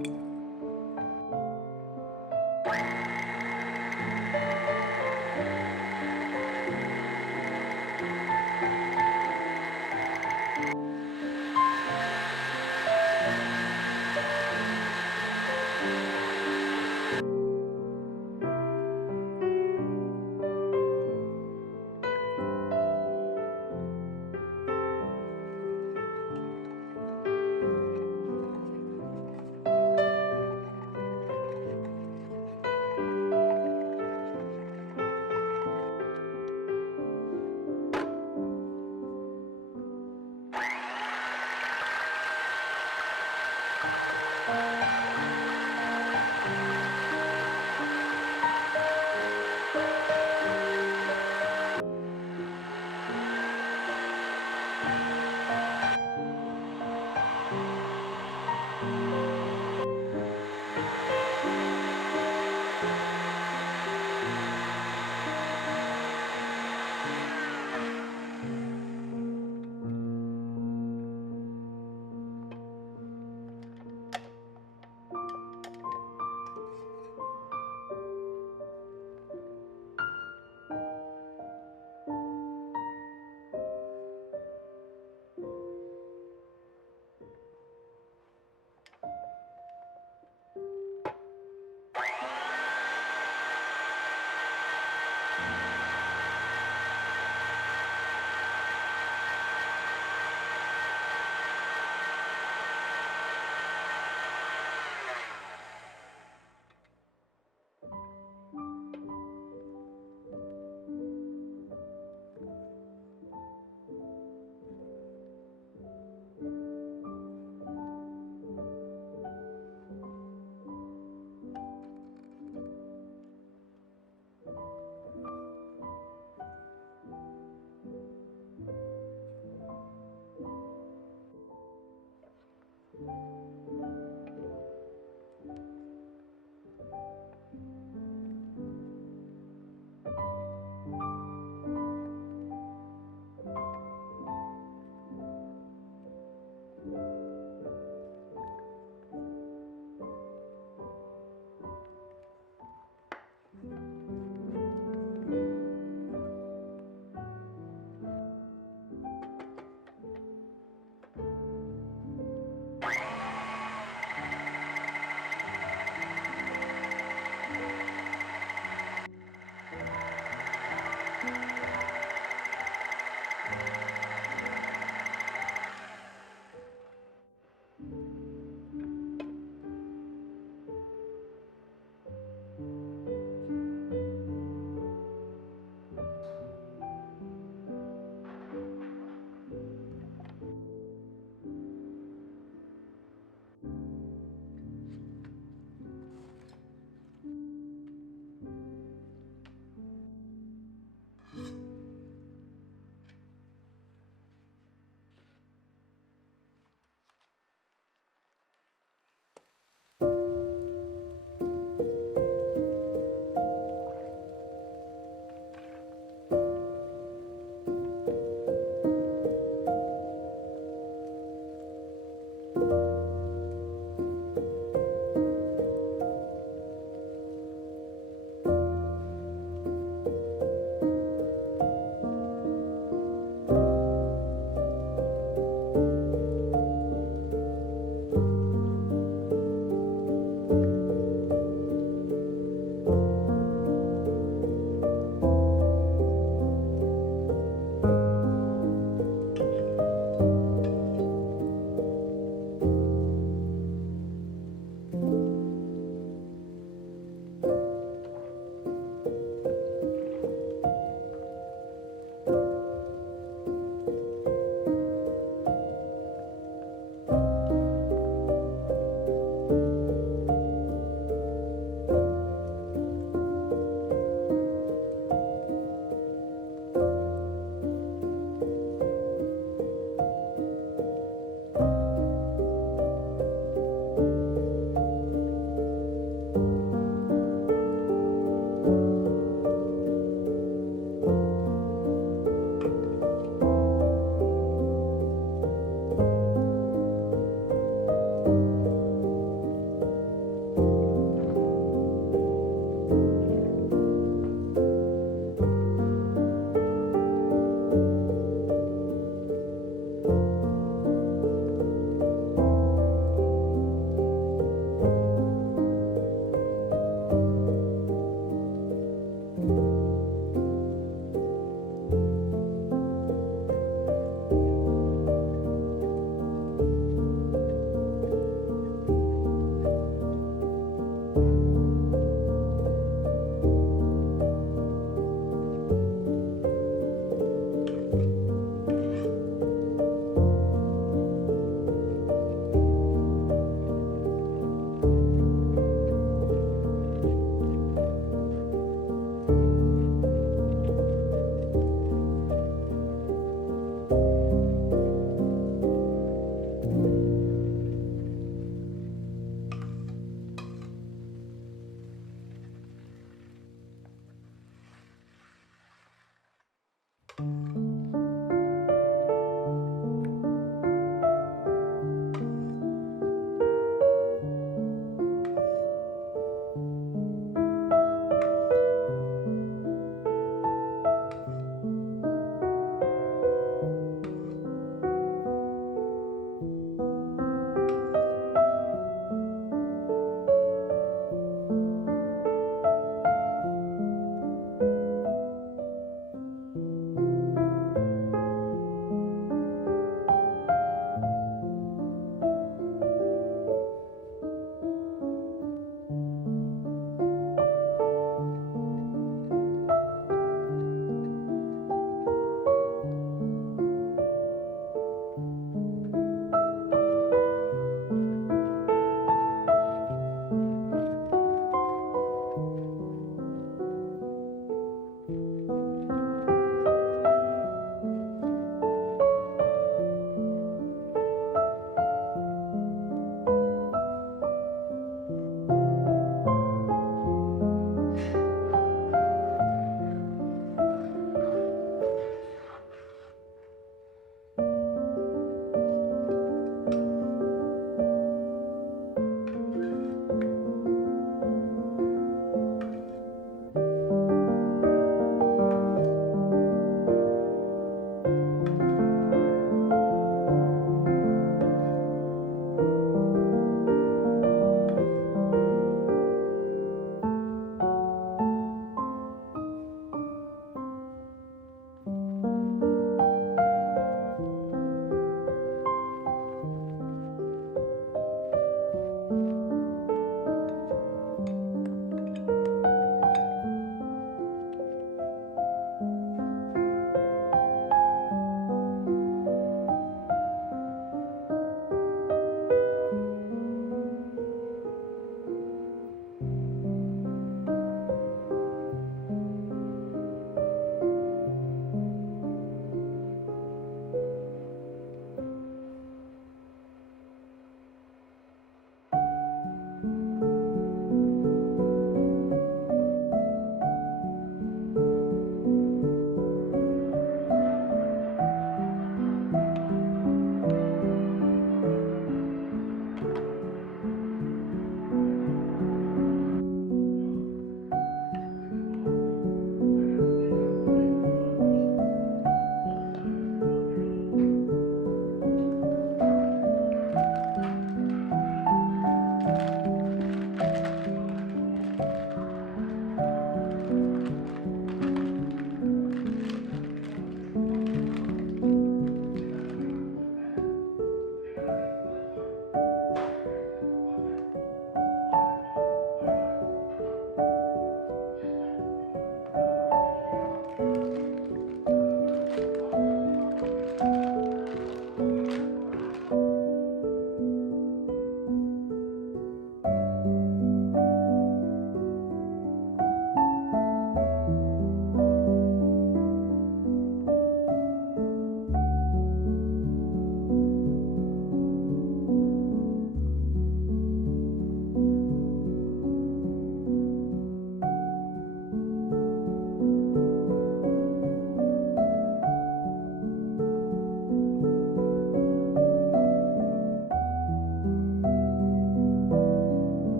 Thank you.